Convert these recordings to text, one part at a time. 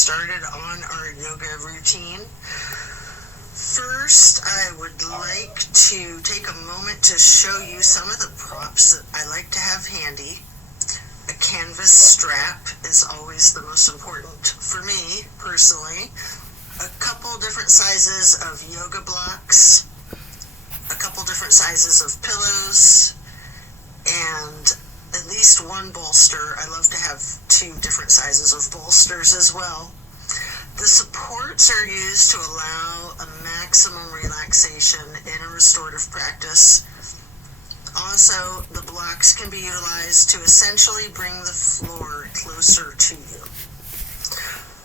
started on our yoga routine. First, I would like to take a moment to show you some of the props that I like to have handy. A canvas strap is always the most important for me, personally. A couple different sizes of yoga blocks, a couple different sizes of pillows, and at least one bolster. I love to have 2 different sizes of bolsters as well. The supports are used to allow a maximum relaxation in a restorative practice. Also, the blocks can be utilized to essentially bring the floor closer to you.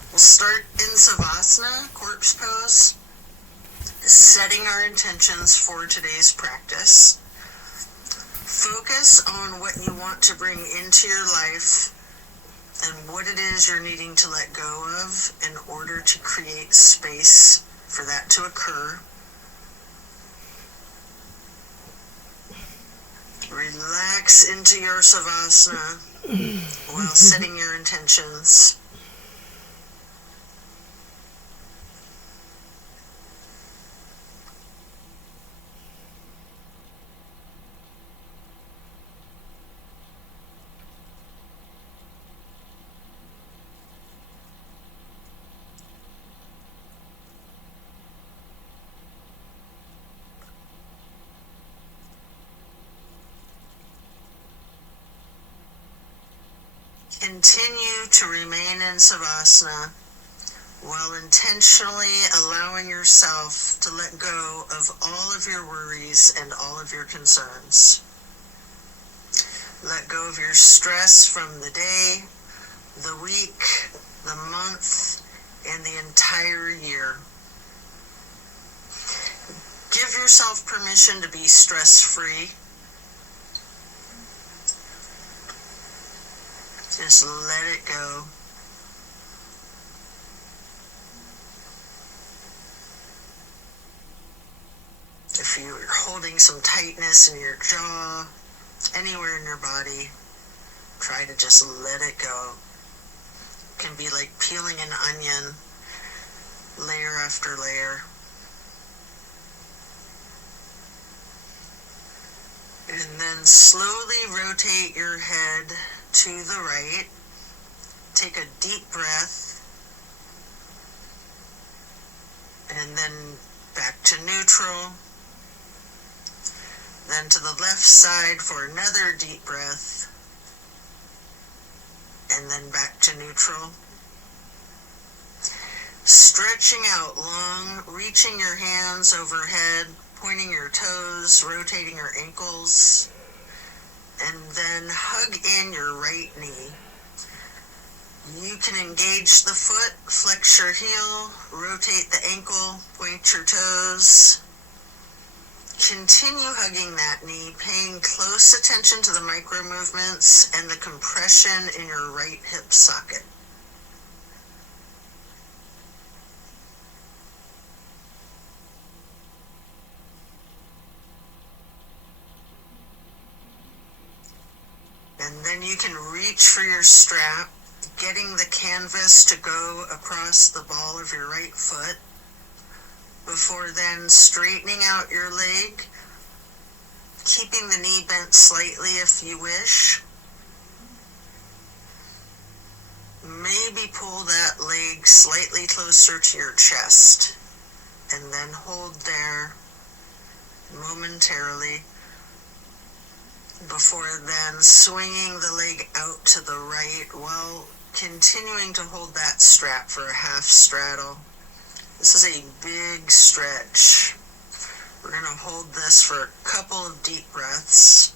We'll start in Savasana, corpse pose, setting our intentions for today's practice. Focus on what you want to bring into your life and what it is you're needing to let go of in order to create space for that to occur. Relax into your Savasana while setting your intentions. Continue to remain in Savasana while intentionally allowing yourself to let go of all of your worries and all of your concerns. Let go of your stress from the day, the week, the month, and the entire year. Give yourself permission to be stress-free. Just let it go. If you're holding some tightness in your jaw, anywhere in your body, try to just let it go. It can be like peeling an onion, layer after layer. And then slowly rotate your head to the right. Take a deep breath. And then back to neutral. Then to the left side for another deep breath. And then back to neutral. Stretching out long, reaching your hands overhead, pointing your toes, rotating your ankles, and then hug in your right knee. You can engage the foot, flex your heel, rotate the ankle, point your toes. Continue hugging that knee, paying close attention to the micro movements and the compression in your right hip socket. And then you can reach for your strap, getting the canvas to go across the ball of your right foot, before then straightening out your leg, keeping the knee bent slightly if you wish. Maybe pull that leg slightly closer to your chest, and then hold there momentarily, before then swinging the leg out to the right while continuing to hold that strap for a half straddle. This is a big stretch. We're going to hold this for a couple of deep breaths.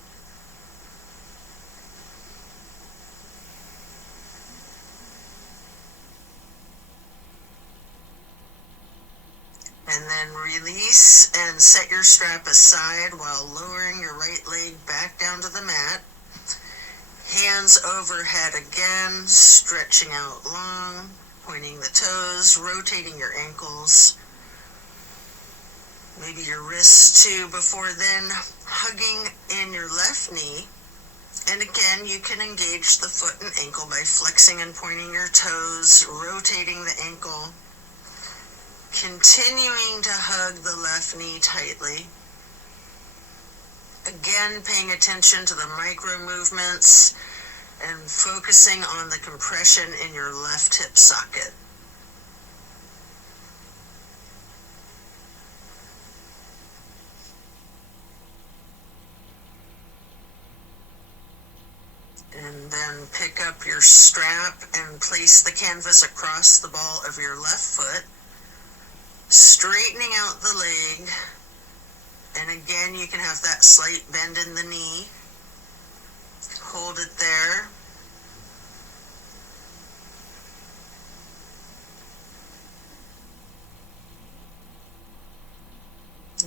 And then release and set your strap aside while lowering your right leg back down to the mat. Hands overhead again, stretching out long, pointing the toes, rotating your ankles, maybe your wrists too, before then hugging in your left knee And again, you can engage the foot and ankle by flexing and pointing your toes, rotating the ankle, continuing to hug the left knee tightly. Again, paying attention to the micro movements and focusing on the compression in your left hip socket. And then pick up your strap and place the canvas across the ball of your left foot, straightening out the leg. And again, you can have that slight bend in the knee. Hold it there.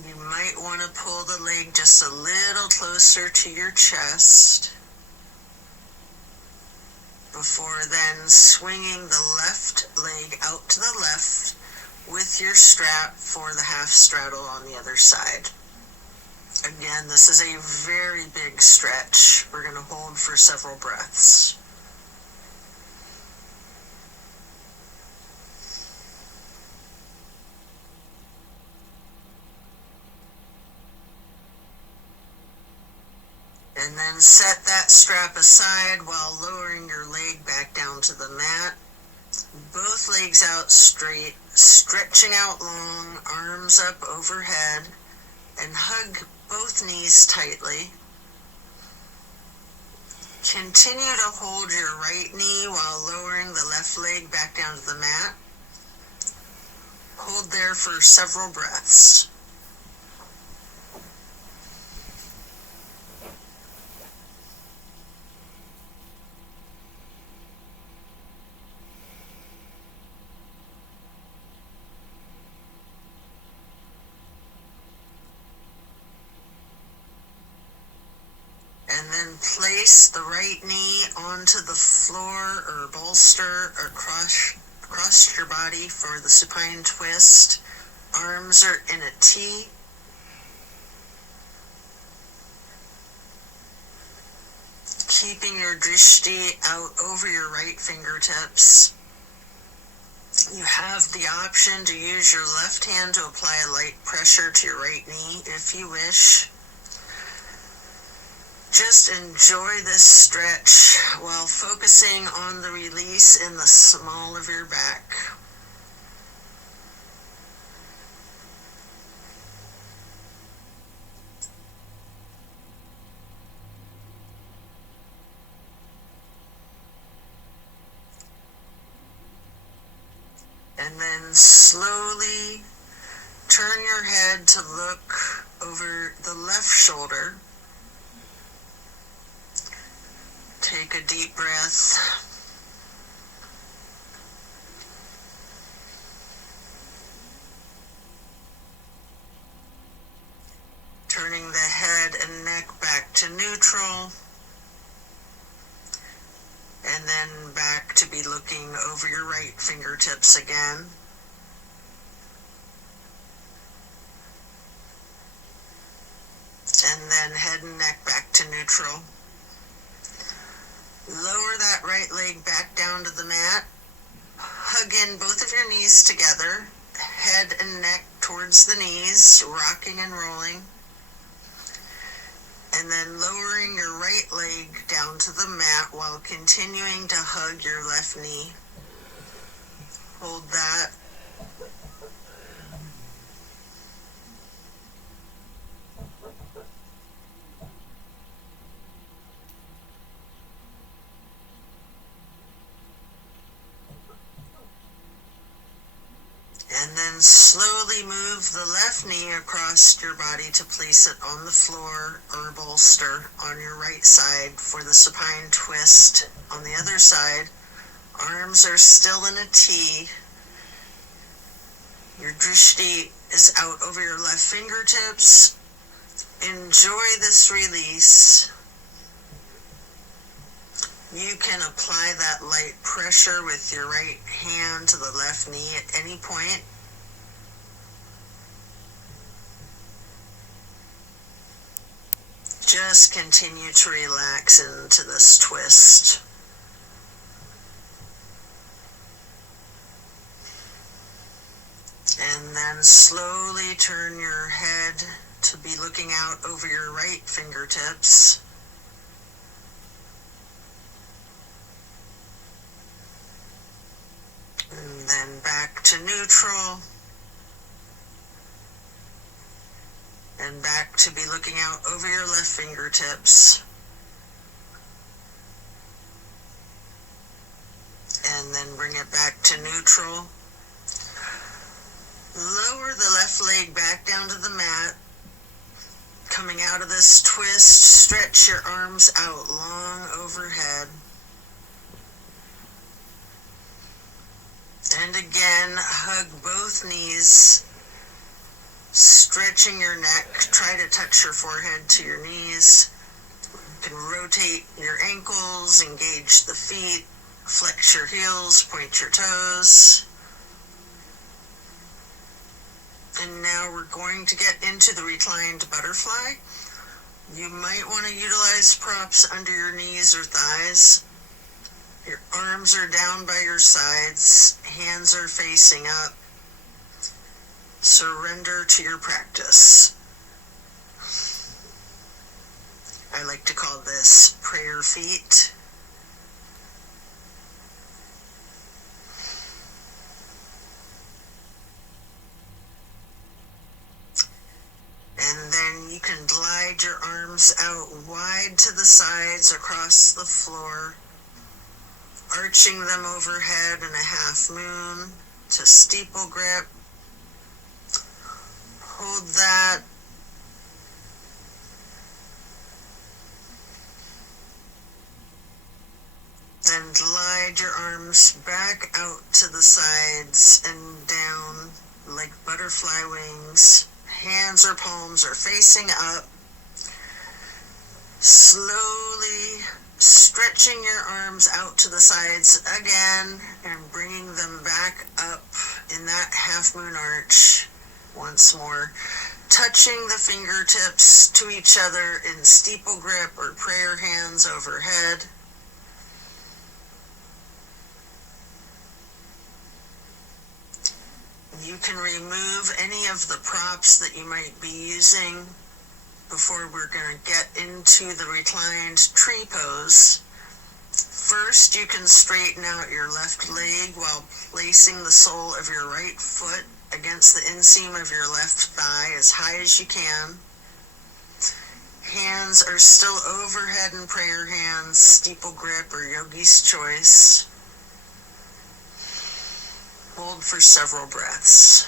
You might want to pull the leg just a little closer to your chest before then swinging the left leg out to the left with your strap for the half straddle on the other side. Again, this is a very big stretch. We're going to hold for several breaths. And then set that strap aside while lowering your leg back down to the mat. Both legs out straight, stretching out long, arms up overhead, and hug both knees tightly. Continue to hold your right knee while lowering the left leg back down to the mat. Hold there for several breaths. And then place the right knee onto the floor or bolster or across your body for the supine twist. Arms are in a T. Keeping your drishti out over your right fingertips. You have the option to use your left hand to apply a light pressure to your right knee if you wish. Just enjoy this stretch while focusing on the release in the small of your back. And then slowly turn your head to look over the left shoulder. Take a deep breath. Turning the head and neck back to neutral. And then back to be looking over your right fingertips again. And then head and neck back to neutral. Lower that right leg back down to the mat. Hug in both of your knees together. Head and neck towards the knees, rocking and rolling. And then lowering your right leg down to the mat while continuing to hug your left knee. Hold that. And then slowly move the left knee across your body to place it on the floor or bolster on your right side for the supine twist. On the other side, arms are still in a T. Your drishti is out over your left fingertips. Enjoy this release. You can apply that light pressure with your right hand to the left knee at any point. Just just continue to relax into this twist. And then slowly turn your head to be looking out over your right fingertips. And then back to neutral. And back to be looking out over your left fingertips. And then bring it back to neutral. Lower the left leg back down to the mat. Coming out of this twist, stretch your arms out long overhead. And again, hug both knees, stretching your neck. Try to touch your forehead to your knees. You can rotate your ankles, engage the feet, flex your heels, point your toes. And now we're going to get into the reclined butterfly. You might want to utilize props under your knees or thighs. Your arms are down by your sides, hands are facing up. Surrender to your practice. I like to call this prayer feet. And then you can glide your arms out wide to the sides across the floor, arching them overhead in a half moon to steeple grip. Hold that. Then glide your arms back out to the sides and down like butterfly wings. Hands or palms are facing up. Slowly stretching your arms out to the sides again and bringing them back up in that half moon arch once more. Touching the fingertips to each other in steeple grip or prayer hands overhead. You can remove any of the props that you might be using before we're going to get into the reclined tree pose. First, you can straighten out your left leg while placing the sole of your right foot against the inseam of your left thigh as high as you can. Hands are still overhead in prayer hands, steeple grip or yogi's choice. Hold for several breaths.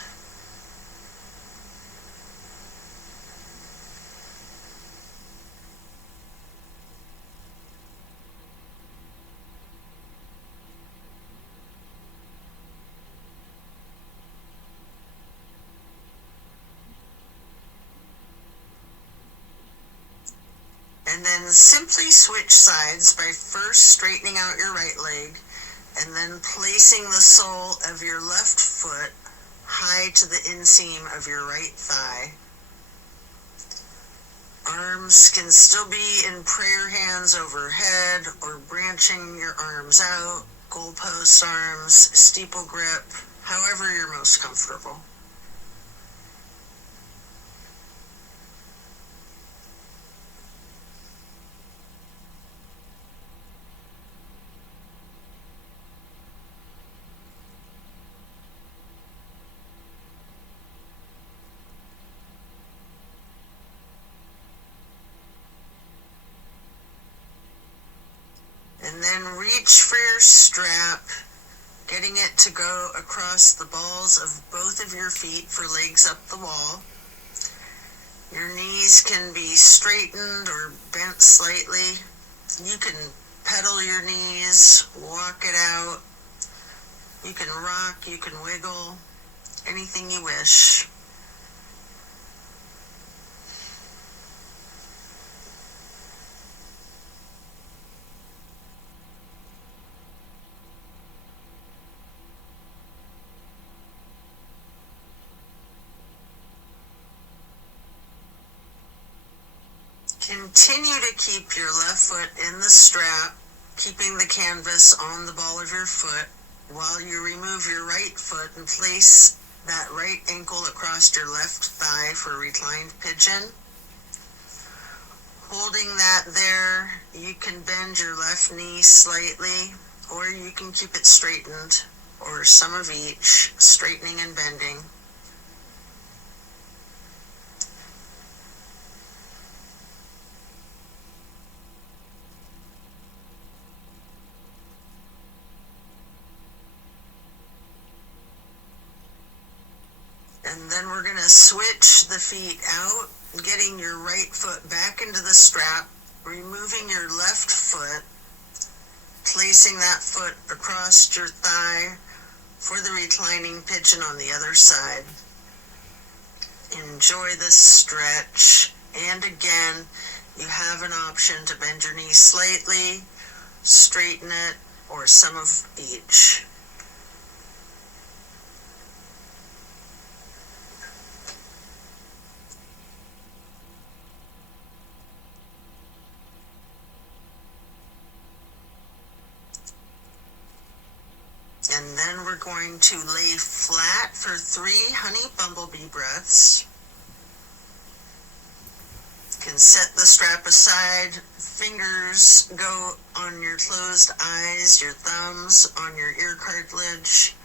And then simply switch sides by first straightening out your right leg and then placing the sole of your left foot high to the inseam of your right thigh. Arms can still be in prayer hands overhead or branching your arms out, goalpost arms, steeple grip, however you're most comfortable. And then reach for your strap, getting it to go across the balls of both of your feet for legs up the wall. Your knees can be straightened or bent slightly. You can pedal your knees, walk it out. You can rock, you can wiggle, anything you wish. Continue to keep your left foot in the strap, keeping the canvas on the ball of your foot while you remove your right foot and place that right ankle across your left thigh for reclined pigeon. Holding that there, you can bend your left knee slightly, or you can keep it straightened, or some of each, straightening and bending. And then we're going to switch the feet out, getting your right foot back into the strap, removing your left foot, placing that foot across your thigh for the reclining pigeon on the other side. Enjoy this stretch. And again, you have an option to bend your knee slightly, straighten it, or some of each. And then we're going to lay flat for 3 honey bumblebee breaths. You can set the strap aside, fingers go on your closed eyes, your thumbs on your ear cartilage,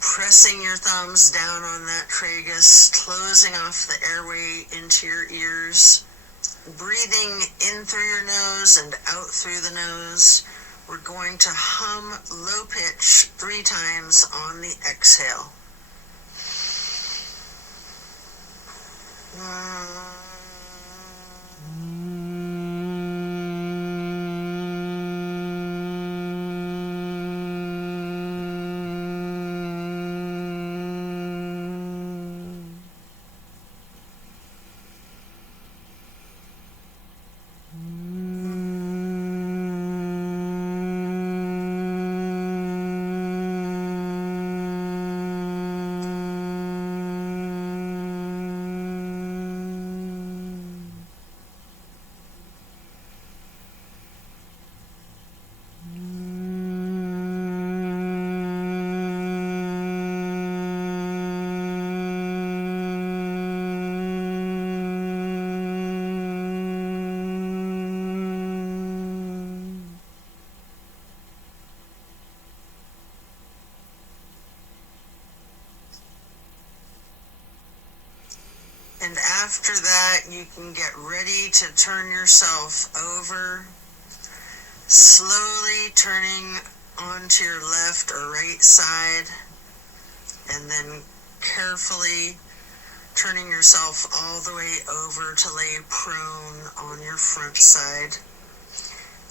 pressing your thumbs down on that tragus, closing off the airway into your ears, breathing in through your nose and out through the nose. We're going to hum low pitch 3 times on the exhale. And after that, you can get ready to turn yourself over, slowly turning onto your left or right side, and then carefully turning yourself all the way over to lay prone on your front side.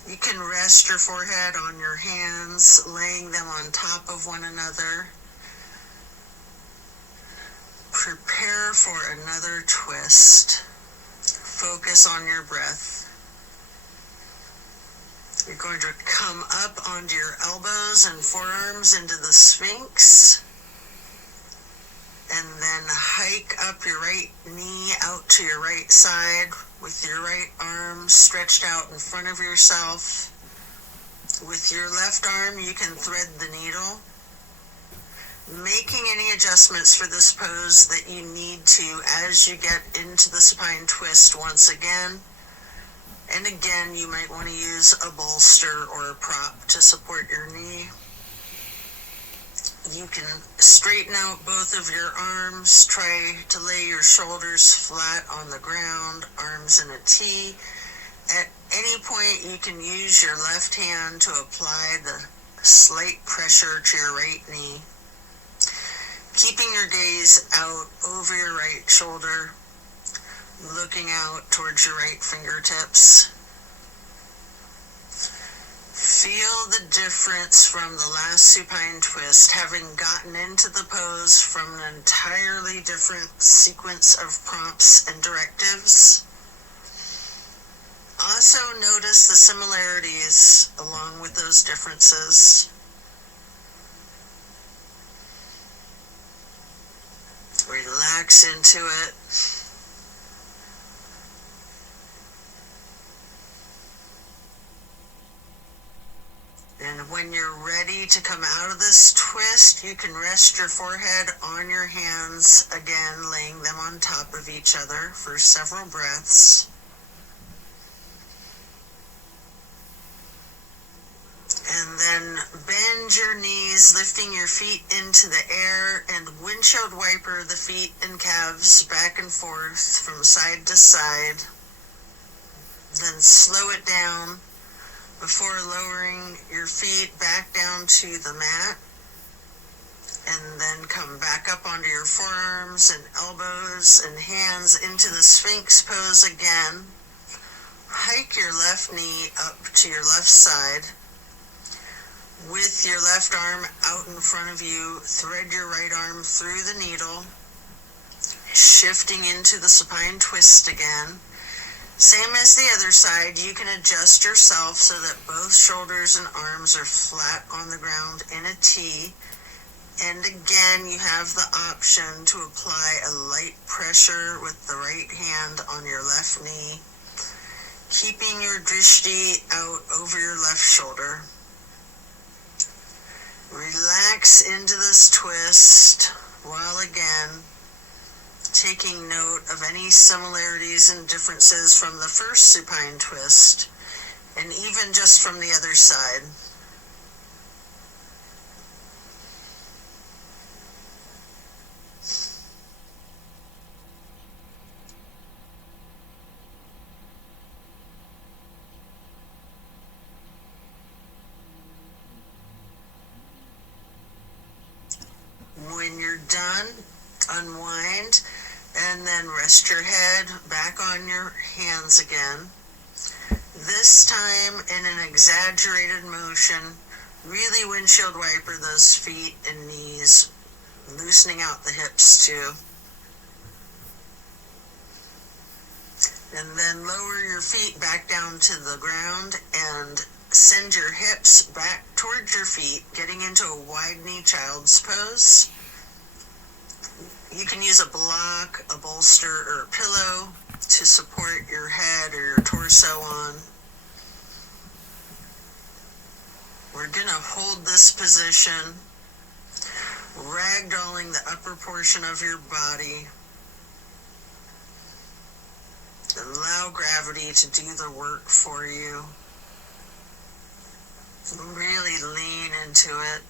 You can rest your forehead on your hands, laying them on top of one another. Prepare for another twist. Focus on your breath. You're going to come up onto your elbows and forearms into the Sphinx. And then hike up your right knee out to your right side with your right arm stretched out in front of yourself. With your left arm, you can thread the needle, making any adjustments for this pose that you need to as you get into the supine twist once again. And again, you might want to use a bolster or a prop to support your knee. You can straighten out both of your arms, try to lay your shoulders flat on the ground, arms in a T. At any point, you can use your left hand to apply the slight pressure to your right knee, keeping your gaze out over your right shoulder, looking out towards your right fingertips. Feel the difference from the last supine twist, having gotten into the pose from an entirely different sequence of prompts and directives. Also notice the similarities along with those differences. Relax into it. And when you're ready to come out of this twist, you can rest your forehead on your hands, again laying them on top of each other for several breaths. And then bend your knees, lifting your feet into the air, and windshield wiper the feet and calves back and forth from side to side. Then slow it down before lowering your feet back down to the mat. And then come back up onto your forearms and elbows and hands into the Sphinx pose again. Hike your left knee up to your left side. With your left arm out in front of you, thread your right arm through the needle, shifting into the supine twist again. Same as the other side, you can adjust yourself so that both shoulders and arms are flat on the ground in a T. And again, you have the option to apply a light pressure with the right hand on your left knee, keeping your drishti out over your left shoulder. Relax into this twist while again taking note of any similarities and differences from the first supine twist, and even just from the other side. When you're done, unwind, and then rest your head back on your hands again. This time in an exaggerated motion, really windshield wiper those feet and knees, loosening out the hips too. And then lower your feet back down to the ground and send your hips back towards your feet, getting into a wide knee child's pose. You can use a block, a bolster, or a pillow to support your head or your torso on. We're going to hold this position, ragdolling the upper portion of your body. Allow gravity to do the work for you. Really lean into it.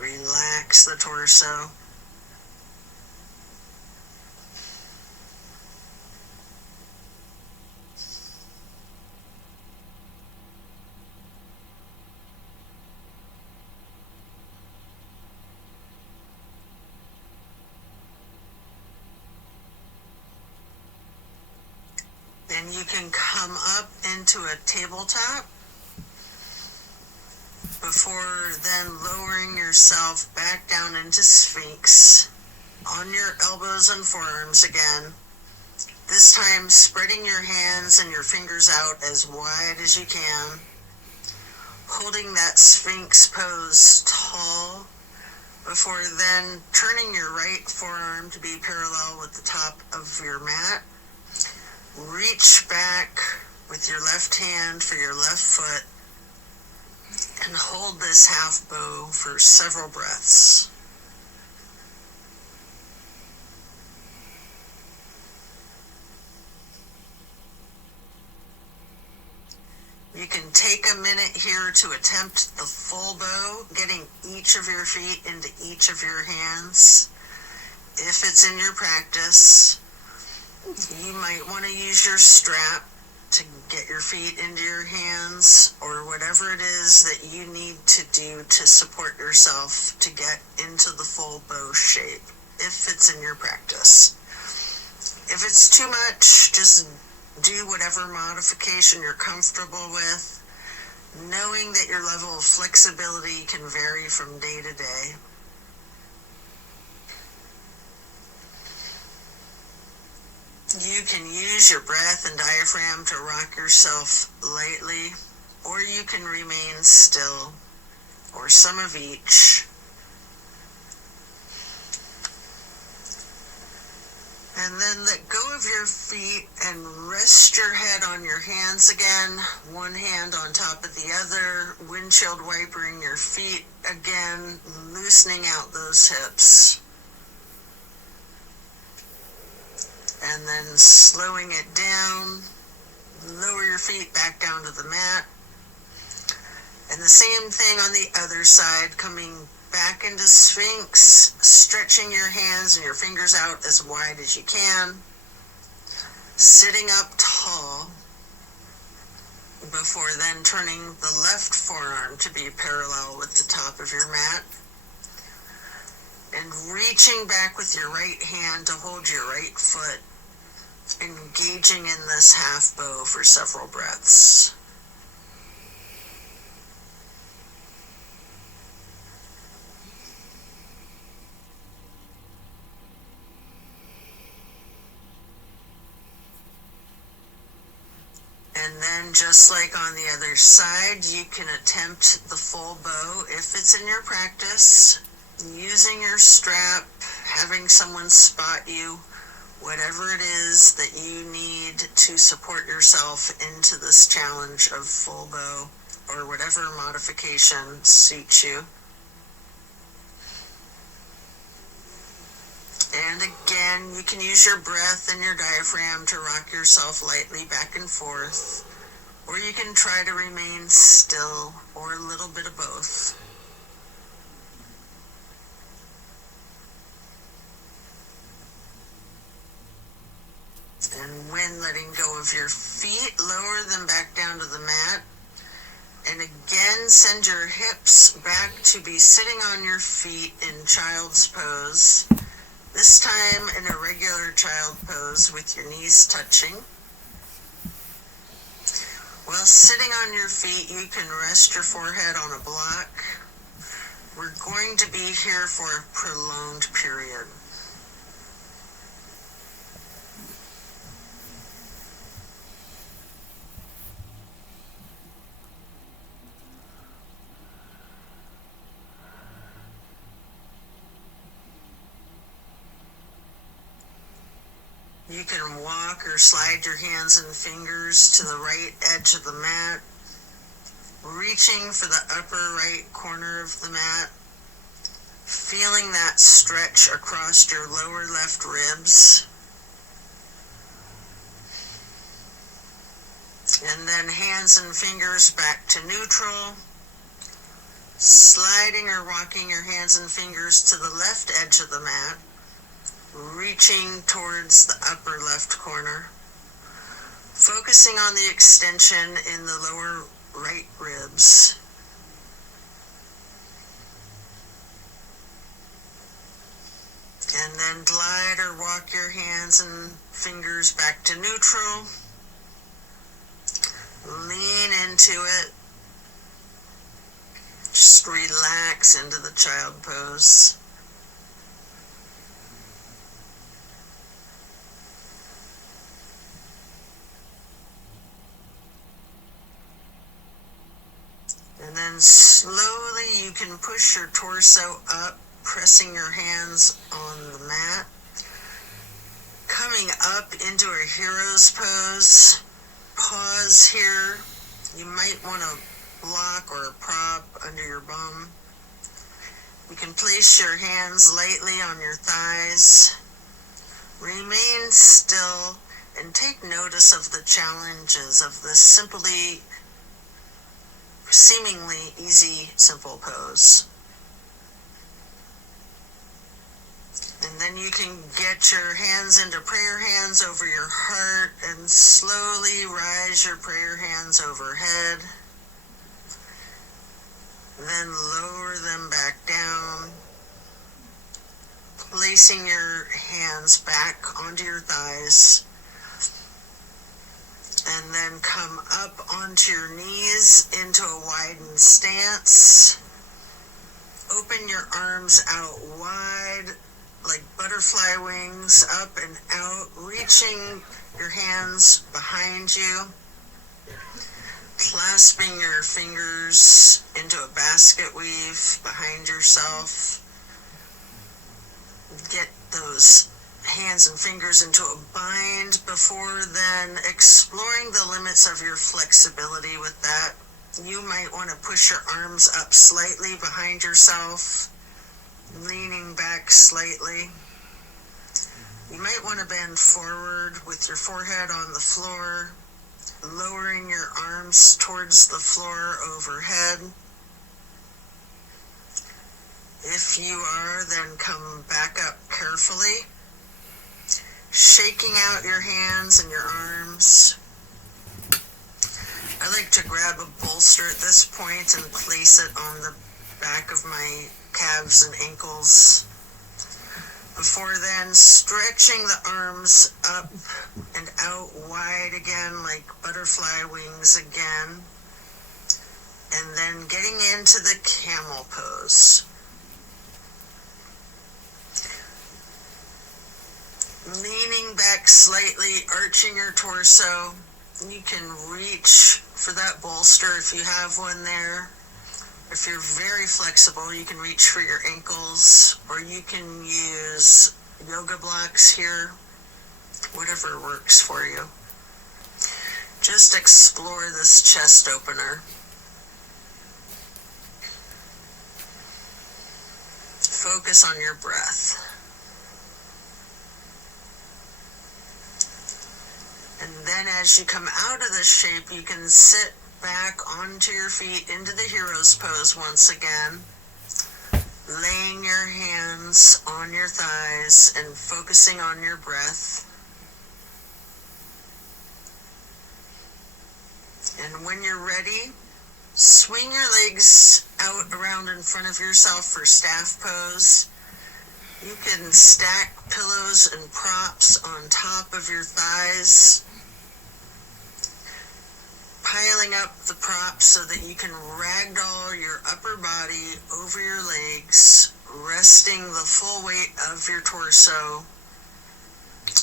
Relax the torso. Then you can come up into a tabletop before then lowering yourself back down into Sphinx on your elbows and forearms again. This time spreading your hands and your fingers out as wide as you can, holding that Sphinx pose tall before then turning your right forearm to be parallel with the top of your mat. Reach back with your left hand for your left foot and hold this half bow for several breaths. You can take a minute here to attempt the full bow, getting each of your feet into each of your hands. If it's in your practice, you might want to use your strap to get your feet into your hands, or whatever it is that you need to do to support yourself to get into the full bow shape, if it's in your practice. If it's too much, just do whatever modification you're comfortable with, knowing that your level of flexibility can vary from day to day. You can use your breath and diaphragm to rock yourself lightly, or you can remain still, or some of each. And then let go of your feet and rest your head on your hands again, one hand on top of the other, windshield wipering your feet again, loosening out those hips. And then slowing it down, lower your feet back down to the mat. And the same thing on the other side, coming back into Sphinx, stretching your hands and your fingers out as wide as you can, sitting up tall, before then turning the left forearm to be parallel with the top of your mat, and reaching back with your right hand to hold your right foot, engaging in this half bow for several breaths. And then just like on the other side, you can attempt the full bow if it's in your practice, using your strap, having someone spot you, whatever it is that you need to support yourself into this challenge of full bow, or whatever modification suits you. And again, you can use your breath and your diaphragm to rock yourself lightly back and forth, or you can try to remain still, or a little bit of both. And when letting go of your feet, lower them back down to the mat. And again, send your hips back to be sitting on your feet in child's pose. This time in a regular child pose with your knees touching. While sitting on your feet, you can rest your forehead on a block. We're going to be here for a prolonged period. You can walk or slide your hands and fingers to the right edge of the mat, reaching for the upper right corner of the mat, feeling that stretch across your lower left ribs. And then hands and fingers back to neutral, sliding or walking your hands and fingers to the left edge of the mat, reaching towards the upper left corner, focusing on the extension in the lower right ribs. And then glide or walk your hands and fingers back to neutral. Lean into it. Just relax into the child pose. And then slowly you can push your torso up, pressing your hands on the mat. Coming up into a hero's pose. Pause here. You might want a block or a prop under your bum. You can place your hands lightly on your thighs. Remain still and take notice of the challenges of this seemingly easy, simple pose. And then you can get your hands into prayer hands over your heart and slowly rise your prayer hands overhead. Then lower them back down, placing your hands back onto your thighs. And then come up onto your knees into a widened stance. Open your arms out wide, like butterfly wings, up and out, reaching your hands behind you, clasping your fingers into a basket weave behind yourself. Get those hands and fingers into a bind before then exploring the limits of your flexibility with that. You might want to push your arms up slightly behind yourself, leaning back slightly. You might want to bend forward with your forehead on the floor, lowering your arms towards the floor overhead. If you are, then come back up carefully, shaking out your hands and your arms. I like to grab a bolster at this point and place it on the back of my calves and ankles. Before then, stretching the arms up and out wide again like butterfly wings again. And then getting into the camel pose. Leaning back slightly, arching your torso. You can reach for that bolster if you have one there. If you're very flexible, you can reach for your ankles, or you can use yoga blocks here, whatever works for you. Just explore this chest opener. Focus on your breath. And then as you come out of this shape, you can sit back onto your feet into the hero's pose once again, laying your hands on your thighs and focusing on your breath. And when you're ready, swing your legs out around in front of yourself for staff pose. You can stack pillows and props on top of your thighs, piling up the props so that you can ragdoll your upper body over your legs, resting the full weight of your torso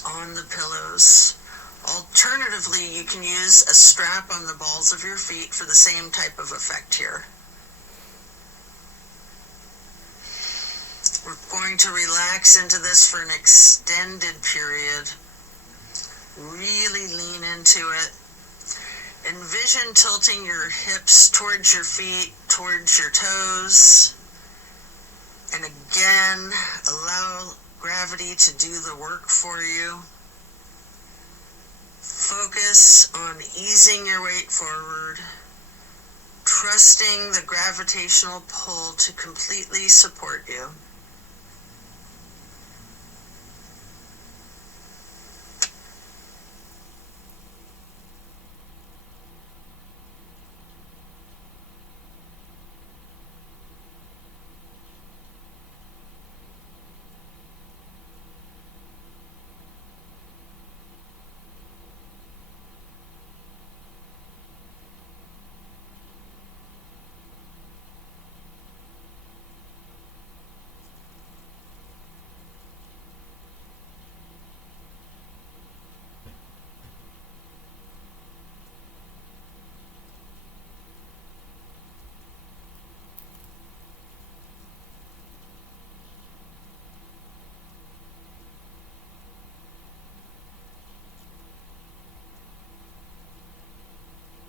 on the pillows. Alternatively, you can use a strap on the balls of your feet for the same type of effect here. We're going to relax into this for an extended period. Really lean into it. Envision tilting your hips towards your feet, towards your toes. And again, allow gravity to do the work for you. Focus on easing your weight forward, trusting the gravitational pull to completely support you.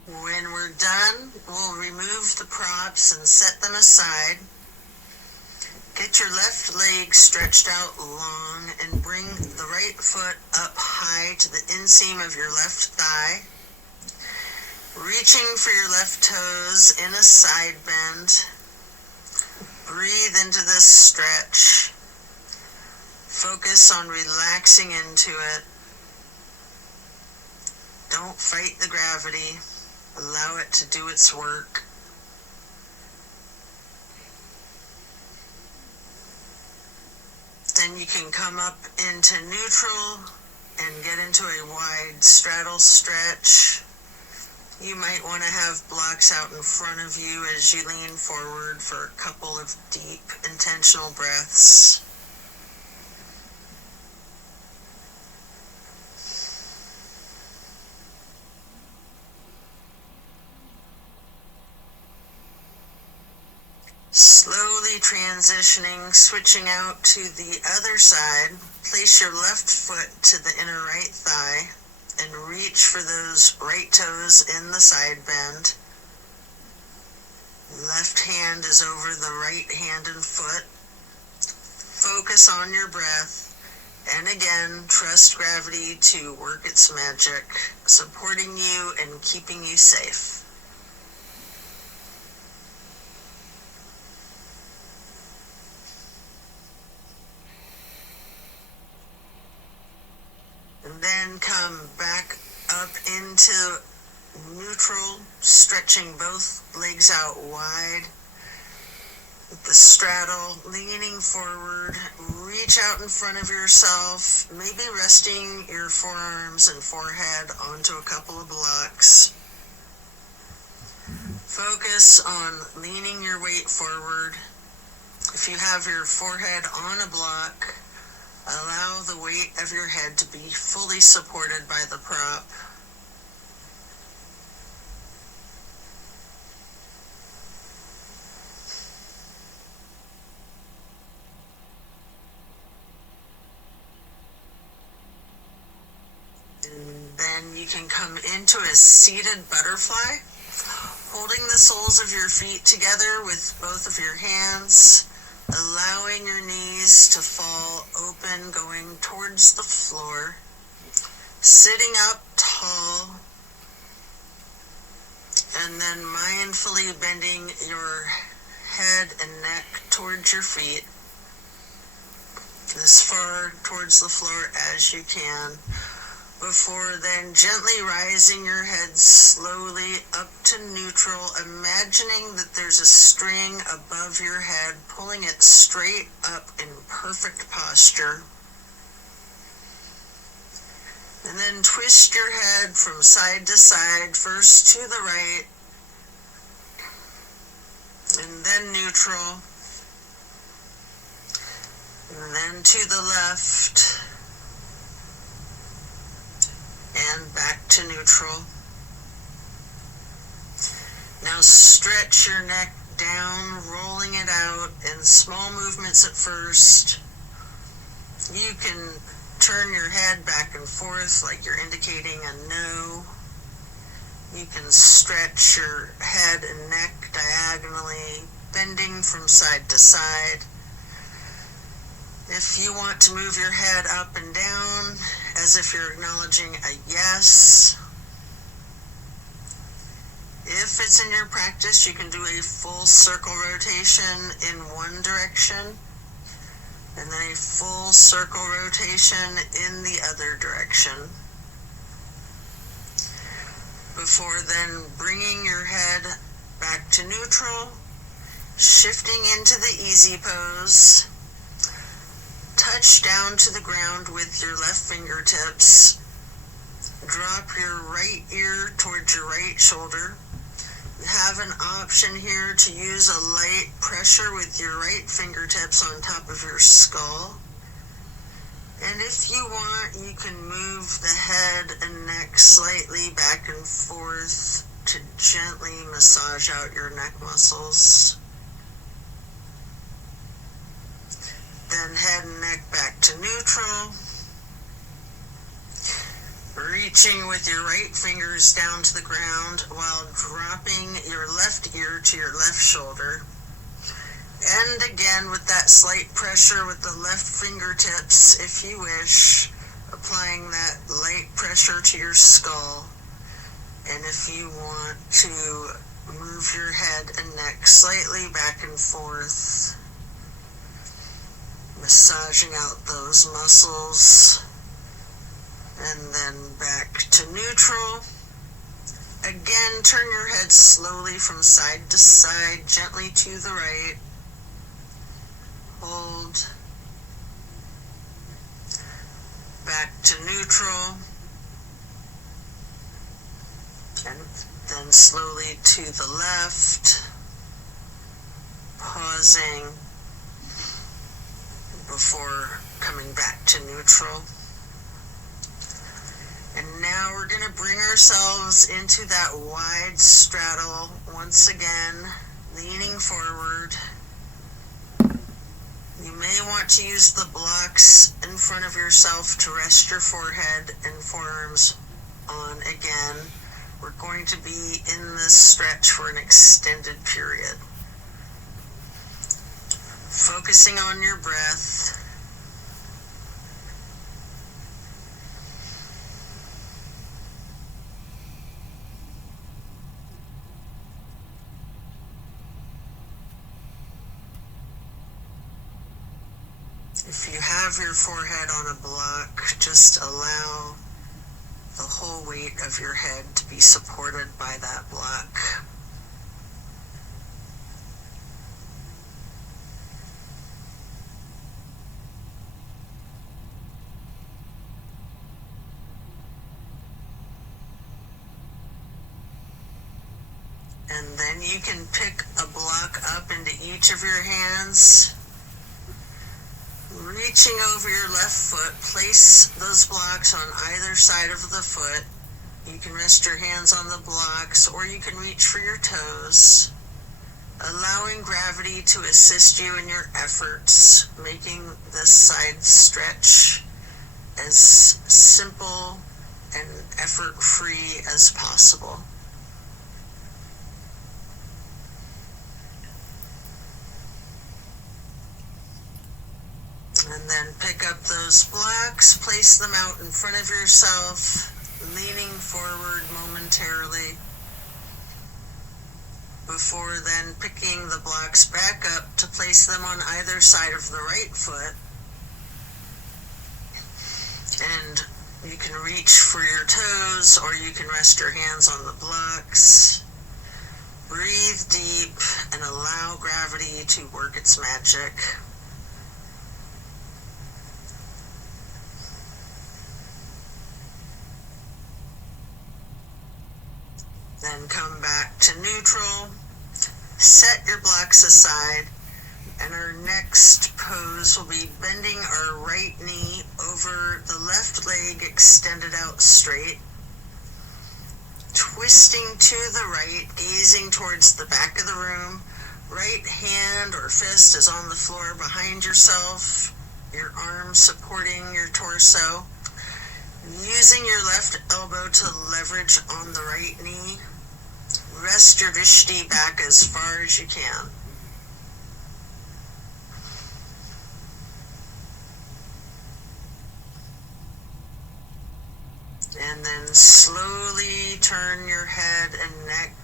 When we're done, we'll remove the props and set them aside. Get your left leg stretched out long and bring the right foot up high to the inseam of your left thigh. Reaching for your left toes in a side bend. Breathe into this stretch. Focus on relaxing into it. Don't fight the gravity. Allow it to do its work. Then you can come up into neutral and get into a wide straddle stretch. You might want to have blocks out in front of you as you lean forward for a couple of deep, intentional breaths. Slowly transitioning, switching out to the other side. Place your left foot to the inner right thigh and reach for those right toes in the side bend. Left hand is over the right hand and foot. Focus on your breath, and again, trust gravity to work its magic, supporting you and keeping you safe. And then come back up into neutral, stretching both legs out wide. With the straddle, leaning forward, reach out in front of yourself, maybe resting your forearms and forehead onto a couple of blocks. Focus on leaning your weight forward. If you have your forehead on a block, allow the weight of your head to be fully supported by the prop. And then you can come into a seated butterfly, holding the soles of your feet together with both of your hands, allowing your knees to fall open, going towards the floor, sitting up tall, and then mindfully bending your head and neck towards your feet, as far towards the floor as you can, before then gently rising your head slowly up to neutral, imagining that there's a string above your head, pulling it straight up in perfect posture. And then twist your head from side to side, first to the right, and then neutral, and then to the left, and back to neutral. Now stretch your neck down, rolling it out in small movements at first. You can turn your head back and forth like you're indicating a no. You can stretch your head and neck diagonally, bending from side to side. If you want to move your head up and down as if you're acknowledging a yes. If it's in your practice, you can do a full circle rotation in one direction and then a full circle rotation in the other direction. Before then bringing your head back to neutral, shifting into the easy pose. Touch down to the ground with your left fingertips. Drop your right ear towards your right shoulder. You have an option here to use a light pressure with your right fingertips on top of your skull. And if you want, you can move the head and neck slightly back and forth to gently massage out your neck muscles. Then head and neck back to neutral. Reaching with your right fingers down to the ground while dropping your left ear to your left shoulder. And again with that slight pressure with the left fingertips, if you wish, applying that light pressure to your skull. And if you want to move your head and neck slightly back and forth, massaging out those muscles, and then back to neutral. Again, turn your head slowly from side to side, gently to the right. Hold. Back to neutral. And then slowly to the left. Pausing before coming back to neutral. And now we're going to bring ourselves into that wide straddle once again, leaning forward, may want to use the blocks in front of yourself to rest your forehead and forearms on again. We're going to be in this stretch for an extended period. Focusing on your breath. If you have your forehead on a block, just allow the whole weight of your head to be supported by that block. And then you can pick a block up into each of your hands. Reaching over your left foot, place those blocks on either side of the foot. You can rest your hands on the blocks, or you can reach for your toes, allowing gravity to assist you in your efforts, making this side stretch as simple and effort-free as possible. And then pick up those blocks, place them out in front of yourself, leaning forward momentarily, before then picking the blocks back up to place them on either side of the right foot. And you can reach for your toes, or you can rest your hands on the blocks. Breathe deep and allow gravity to work its magic. Then come back to neutral, set your blocks aside, and our next pose will be bending our right knee over the left leg extended out straight, twisting to the right, gazing towards the back of the room. Right hand or fist is on the floor behind yourself, your arm supporting your torso. Using your left elbow to leverage on the right knee, rest your drishti back as far as you can. And then slowly turn your head and neck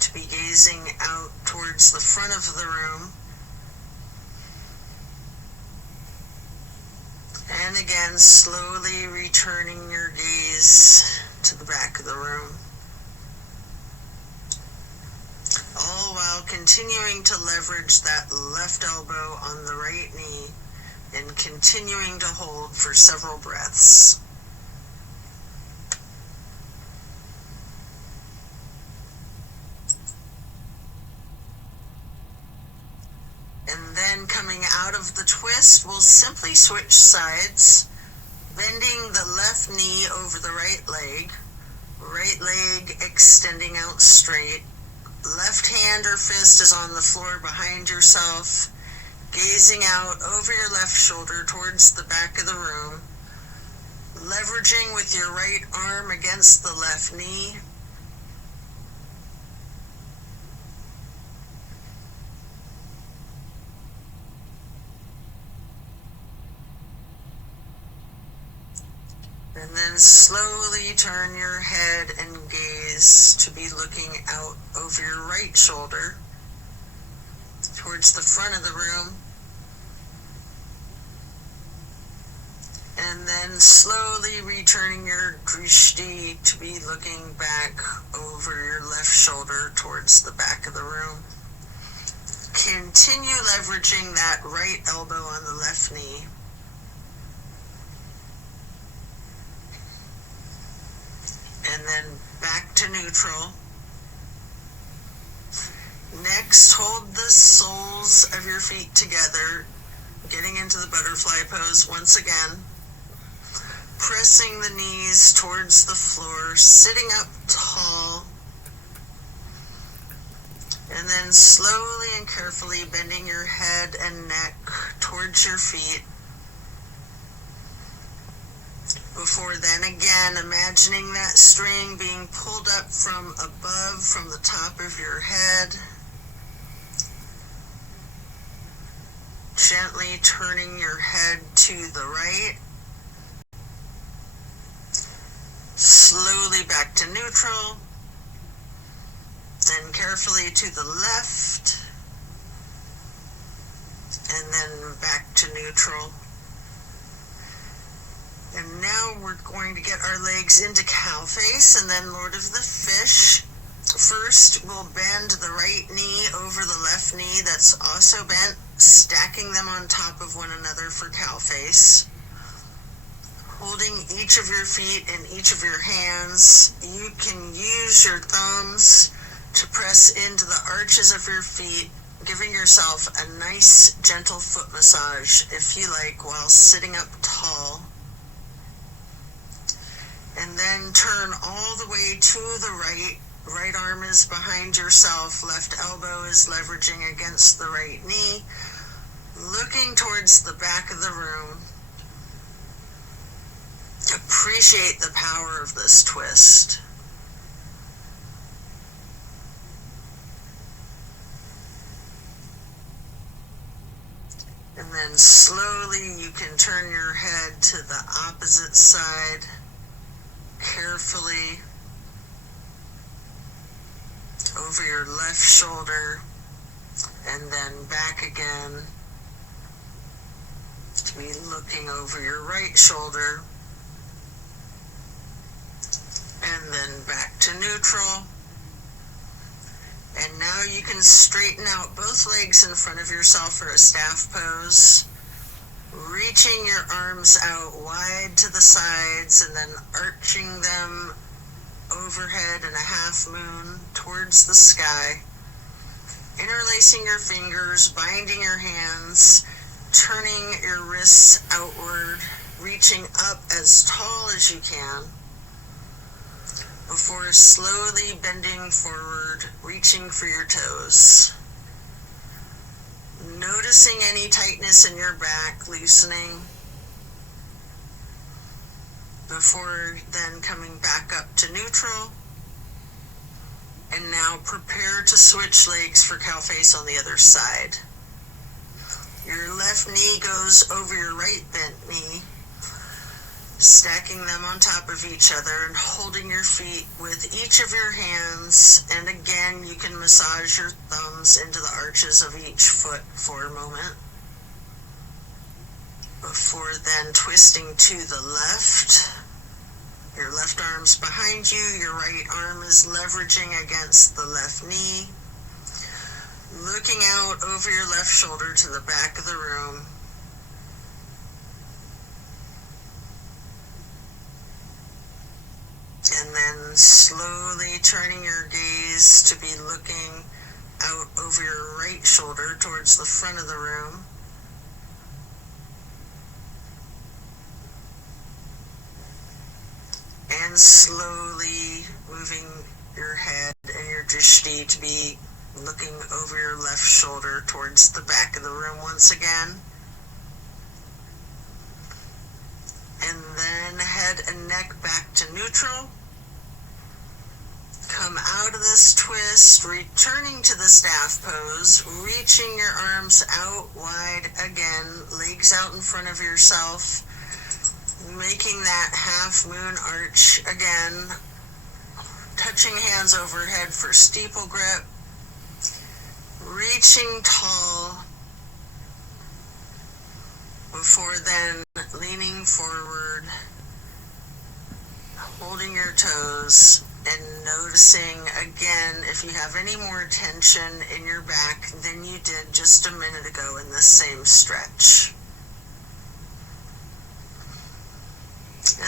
to be gazing out towards the front of the room. And again, slowly returning your gaze to the back of the room. All while continuing to leverage that left elbow on the right knee and continuing to hold for several breaths. And then coming out of the twist, we'll simply switch sides, bending the left knee over the right leg extending out straight. Left hand or fist is on the floor behind yourself, gazing out over your left shoulder towards the back of the room, leveraging with your right arm against the left knee. And then slowly turn your head and gaze to be looking out over your right shoulder towards the front of the room. And then slowly returning your drishti to be looking back over your left shoulder towards the back of the room. Continue leveraging that right elbow on the left knee. And then back to neutral. Next, hold the soles of your feet together, getting into the butterfly pose once again. Pressing the knees towards the floor, sitting up tall. And then slowly and carefully bending your head and neck towards your feet. Before then, again, imagining that string being pulled up from above, from the top of your head. Gently turning your head to the right. Slowly back to neutral. Then carefully to the left. And then back to neutral. And now we're going to get our legs into cow face and then Lord of the Fish. First, we'll bend the right knee over the left knee that's also bent, stacking them on top of one another for cow face. Holding each of your feet in each of your hands, you can use your thumbs to press into the arches of your feet, giving yourself a nice, gentle foot massage, if you like, while sitting up tall. And then turn all the way to the right. Right arm is behind yourself, left elbow is leveraging against the right knee, looking towards the back of the room. Appreciate the power of this twist. And then slowly you can turn your head to the opposite side, carefully, over your left shoulder, and then back again to be looking over your right shoulder, and then back to neutral. And now you can straighten out both legs in front of yourself for a staff pose, reaching your arms out wide to the sides and then arching them overhead in a half moon towards the sky, interlacing your fingers, binding your hands, turning your wrists outward, reaching up as tall as you can, before slowly bending forward, reaching for your toes. Noticing any tightness in your back, loosening, before then coming back up to neutral. And now prepare to switch legs for cow face on the other side. Your left knee goes over your right bent knee, stacking them on top of each other and holding your feet with each of your hands. And again, you can massage your thumbs into the arches of each foot for a moment. Before then twisting to the left. Your left arm's behind you, your right arm is leveraging against the left knee. Looking out over your left shoulder to the back of the room. And then slowly turning your gaze to be looking out over your right shoulder towards the front of the room. And slowly moving your head and your drishti to be looking over your left shoulder towards the back of the room once again. And then head and neck back to neutral. Come out of this twist, returning to the staff pose, reaching your arms out wide again, legs out in front of yourself, making that half moon arch again, touching hands overhead for steeple grip, reaching tall, before then leaning forward, holding your toes, and noticing again if you have any more tension in your back than you did just a minute ago in this same stretch.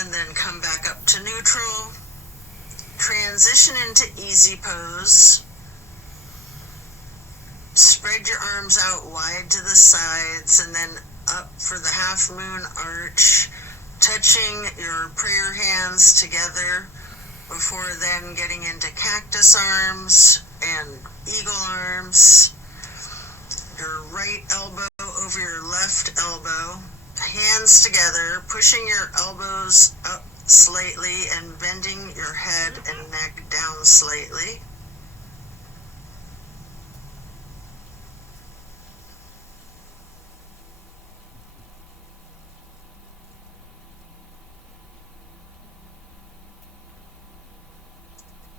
And then come back up to neutral, transition into easy pose, spread your arms out wide to the sides and then up for the half moon arch, touching your prayer hands together, before then getting into cactus arms and eagle arms. Your right elbow over your left elbow, hands together, pushing your elbows up slightly and bending your head and neck down slightly.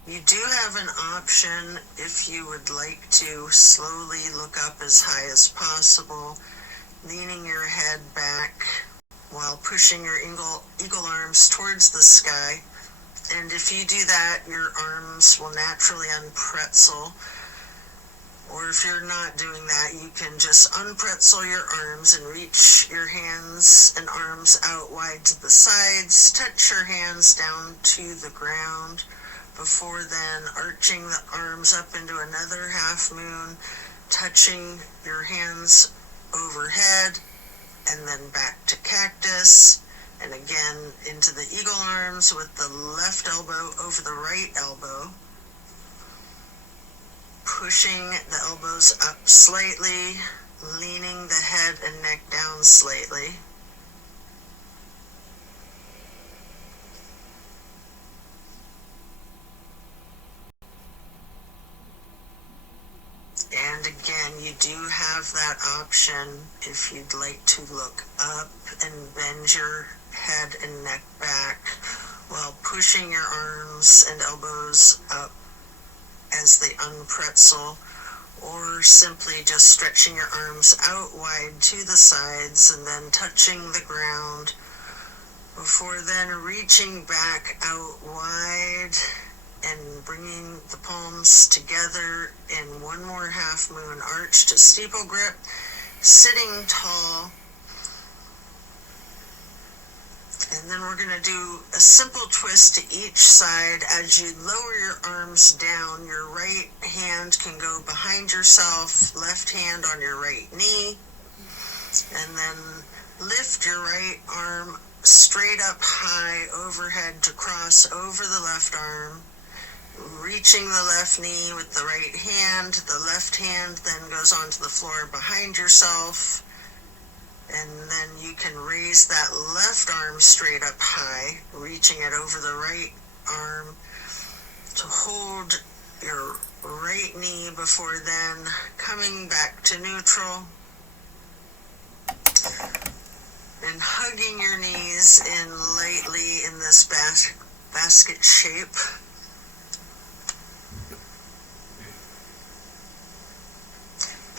You do have an option if you would like to slowly look up as high as possible, leaning your head back while pushing your eagle arms towards the sky. And if you do that, your arms will naturally unpretzel. Or if you're not doing that, you can just unpretzel your arms and reach your hands and arms out wide to the sides, touch your hands down to the ground, before then arching the arms up into another half moon, touching your hands overhead, and then back to cactus, and again into the eagle arms with the left elbow over the right elbow, pushing the elbows up slightly, leaning the head and neck down slightly. And again, you do have that option if you'd like to look up and bend your head and neck back while pushing your arms and elbows up as they unpretzel, or simply just stretching your arms out wide to the sides and then touching the ground, before then reaching back out wide and bringing the palms together in one more half moon arch to steeple grip, sitting tall. And then we're going to do a simple twist to each side. As you lower your arms down, your right hand can go behind yourself, left hand on your right knee, and then lift your right arm straight up high overhead to cross over the left arm, reaching the left knee with the right hand. The left hand then goes onto the floor behind yourself, and then you can raise that left arm straight up high, reaching it over the right arm to hold your right knee, before then coming back to neutral and hugging your knees in lightly in this basket shape.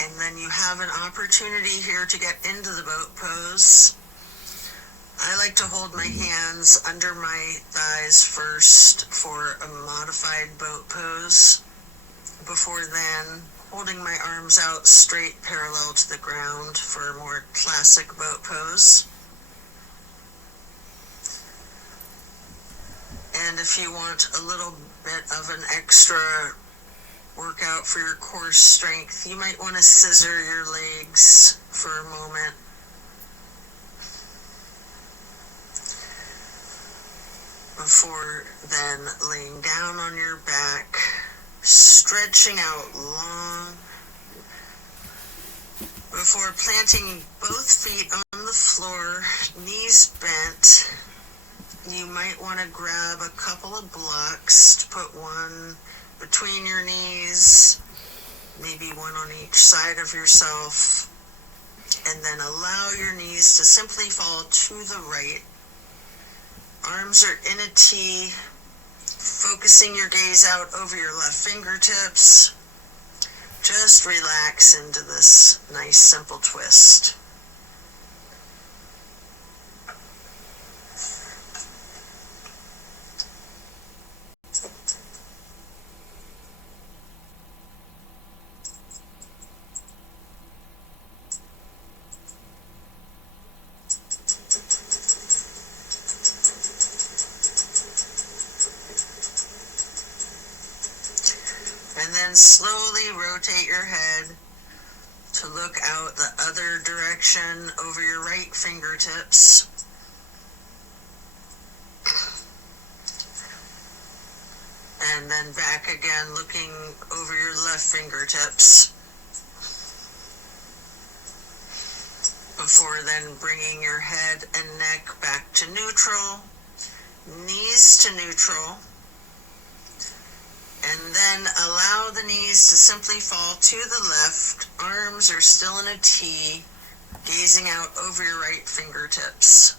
And then you have an opportunity here to get into the boat pose. I like to hold my hands under my thighs first for a modified boat pose, before then holding my arms out straight parallel to the ground for a more classic boat pose. And if you want a little bit of an extra workout for your core strength, you might want to scissor your legs for a moment. Before then laying down on your back, stretching out long, before planting both feet on the floor, knees bent. You might want to grab a couple of blocks to put one between your knees, maybe one on each side of yourself, and then allow your knees to simply fall to the right. Arms are in a T, focusing your gaze out over your left fingertips. Just relax into this nice simple twist. And then slowly rotate your head to look out the other direction over your right fingertips. and then back again, looking over your left fingertips, before then bringing your head and neck back to neutral, knees to neutral, and then allow the knees to simply fall to the left. Arms are still in a T, gazing out over your right fingertips.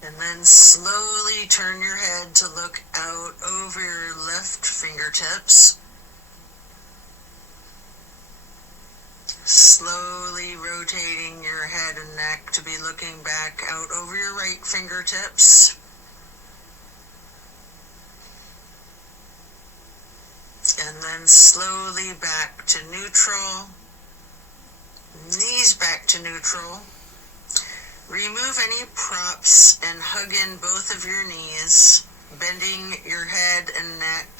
And then slowly turn your head to look out over your left fingertips. Slowly rotating your head and neck to be looking back out over your right fingertips. And then slowly back to neutral. Knees back to neutral. Remove any props and hug in both of your knees, bending your head and neck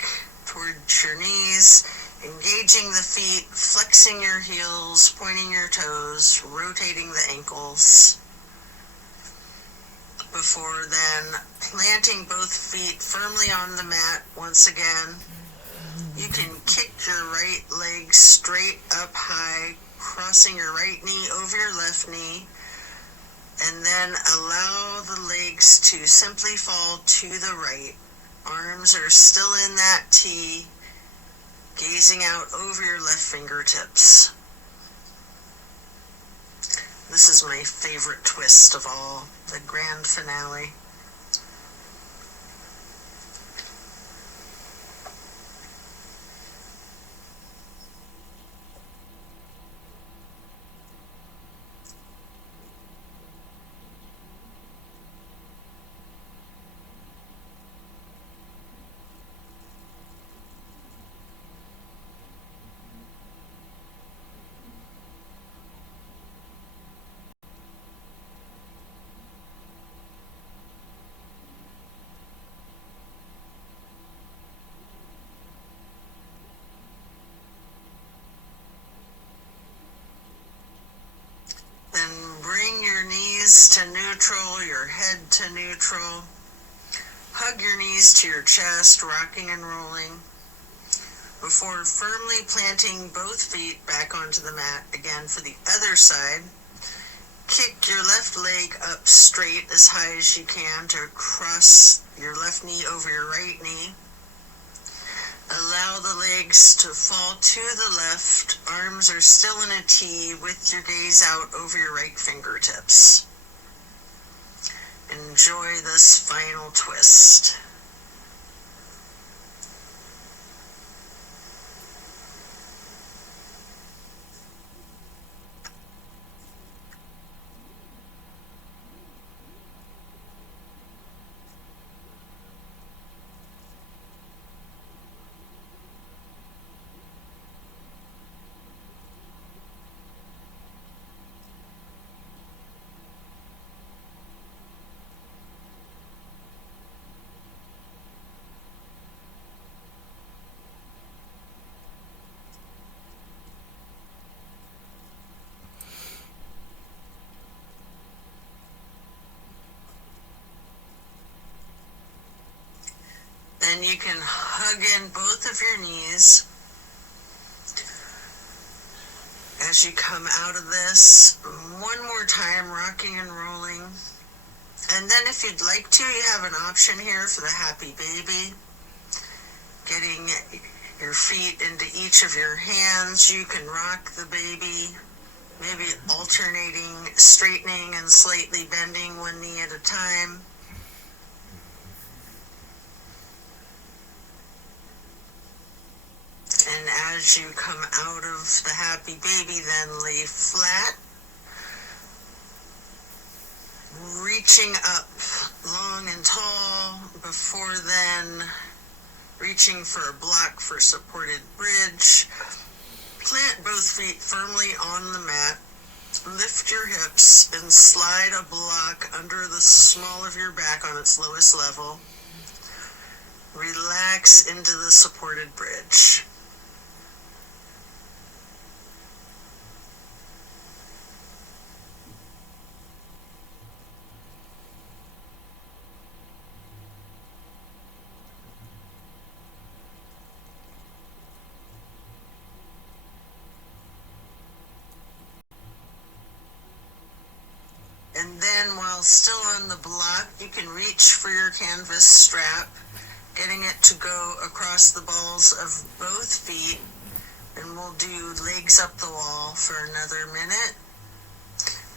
towards your knees, engaging the feet, flexing your heels, pointing your toes, rotating the ankles. Before then, planting both feet firmly on the mat once again. You can kick your right leg straight up high, crossing your right knee over your left knee, and then allow the legs to simply fall to the right. Arms are still in that T, gazing out over your left fingertips. This is my favorite twist of all, the grand finale. Then bring your knees to neutral, your head to neutral. Hug your knees to your chest, rocking and rolling, before firmly planting both feet back onto the mat. Again, for the other side, kick your left leg up straight as high as you can to cross your left knee over your right knee. Allow the legs to fall to the left. Arms are still in a T with your gaze out over your right fingertips. Enjoy this final twist. Then you can hug in both of your knees as you come out of this. One more time, rocking and rolling. And then if you'd like to, you have an option here for the happy baby. Getting your feet into each of your hands. You can rock the baby, maybe alternating, straightening and slightly bending one knee at a time. And as you come out of the happy baby, then lay flat, reaching up long and tall, before then reaching for a block for supported bridge. Plant both feet firmly on the mat. Lift your hips and slide a block under the small of your back on its lowest level. Relax into the supported bridge. And then while still on the block, you can reach for your canvas strap, getting it to go across the balls of both feet, and we'll do legs up the wall for another minute.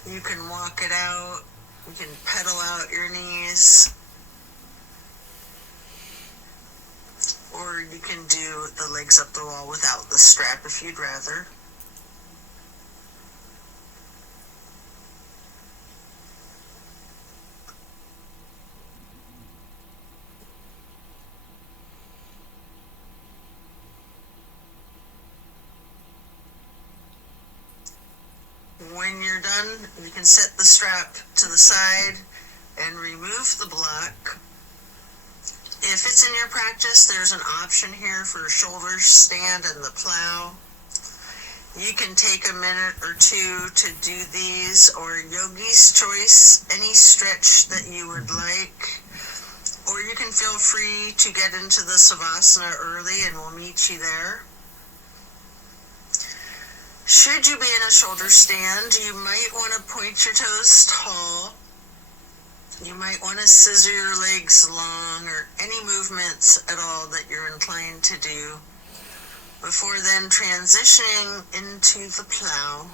You can walk it out, you can pedal out your knees, or you can do the legs up the wall without the strap if you'd rather. When you're done, you can set the strap to the side and remove the block. If it's in your practice, there's an option here for a shoulder stand and the plow. You can take a minute or two to do these, or yogi's choice, any stretch that you would like. Or you can feel free to get into the Savasana early and we'll meet you there. Should you be in a shoulder stand, you might want to point your toes tall. You might want to scissor your legs long, or any movements at all that you're inclined to do, before then transitioning into the plow.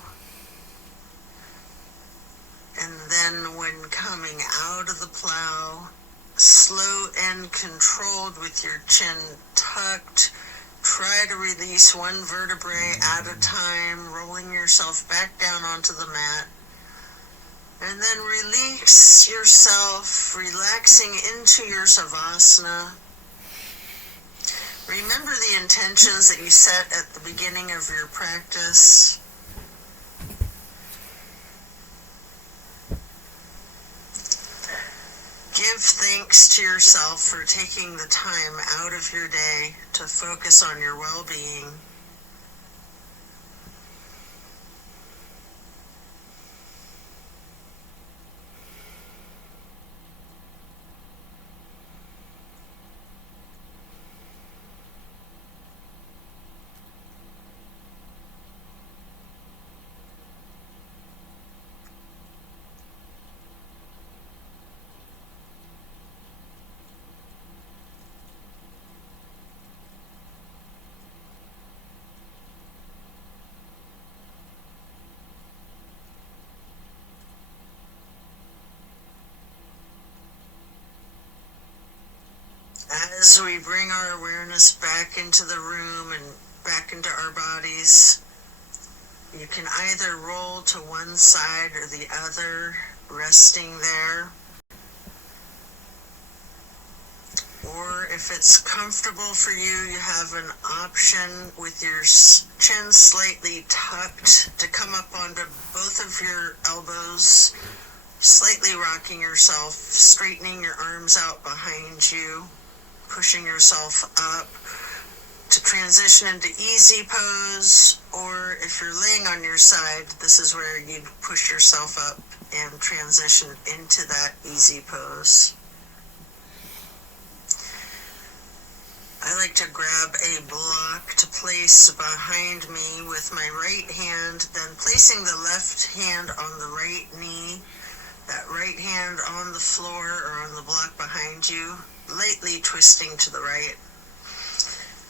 And then when coming out of the plow, slow and controlled with your chin tucked, try to release one vertebrae at a time, rolling yourself back down onto the mat. And then release yourself, relaxing into your Savasana. Remember the intentions that you set at the beginning of your practice. Give thanks to yourself for taking the time out of your day to focus on your well-being. As we bring our awareness back into the room and back into our bodies, you can either roll to one side or the other, resting there. Or if it's comfortable for you, you have an option with your chin slightly tucked to come up onto both of your elbows, slightly rocking yourself, straightening your arms out behind you, pushing yourself up to transition into easy pose. Or if you're laying on your side, this is where you'd push yourself up and transition into that easy pose. I like to grab a block to place behind me with my right hand, then placing the left hand on the right knee, that right hand on the floor or on the block behind you, lightly twisting to the right.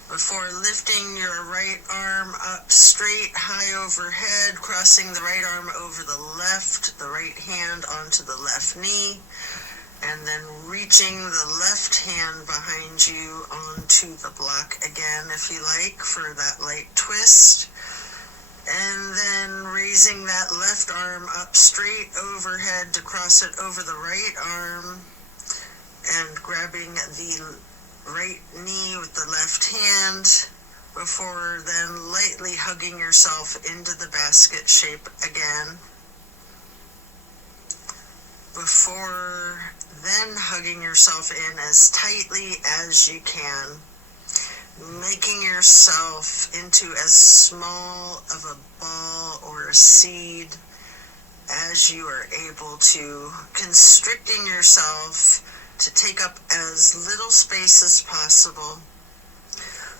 Before lifting your right arm up straight, high overhead, crossing the right arm over the left, the right hand onto the left knee, and then reaching the left hand behind you onto the block again, if you like, for that light twist. And then raising that left arm up straight overhead to cross it over the right arm, and grabbing the right knee with the left hand, before then lightly hugging yourself into the basket shape again. Before then hugging yourself in as tightly as you can, making yourself into as small of a ball or a seed as you are able to, constricting yourself to take up as little space as possible.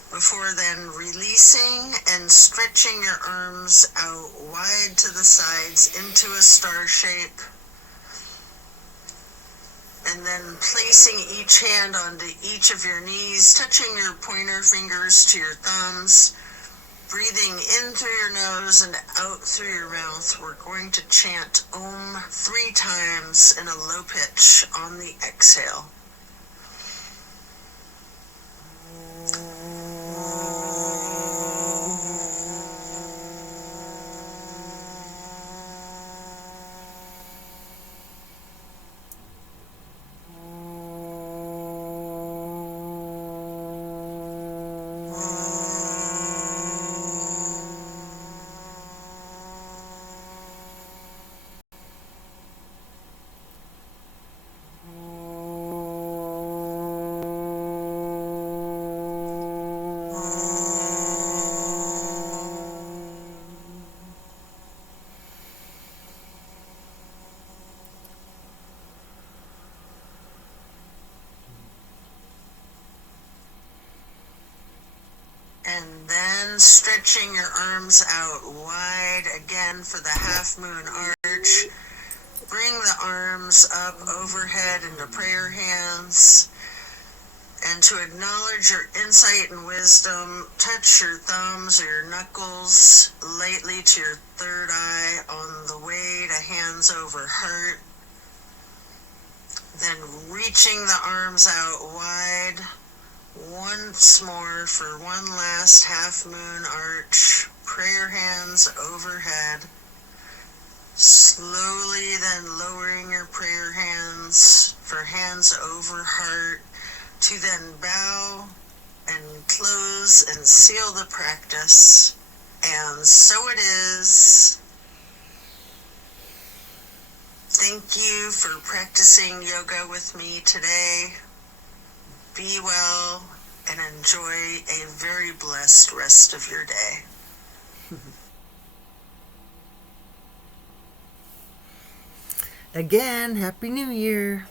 Before then releasing and stretching your arms out wide to the sides into a star shape. And then placing each hand onto each of your knees, touching your pointer fingers to your thumbs, breathing in through your nose and out through your mouth. We're going to chant Om 3 times in a low pitch on the exhale. And then stretching your arms out wide again for the half moon arch. Bring the arms up overhead into prayer hands. And to acknowledge your insight and wisdom, touch your thumbs or your knuckles lightly to your third eye on the way to hands over heart. Then reaching the arms out wide once more for one last half moon arch, prayer hands overhead. Slowly then lowering your prayer hands for hands over heart, to then bow and close and seal the practice. And so it is. Thank you for practicing yoga with me today. Be well and enjoy a very blessed rest of your day. Again, Happy New Year.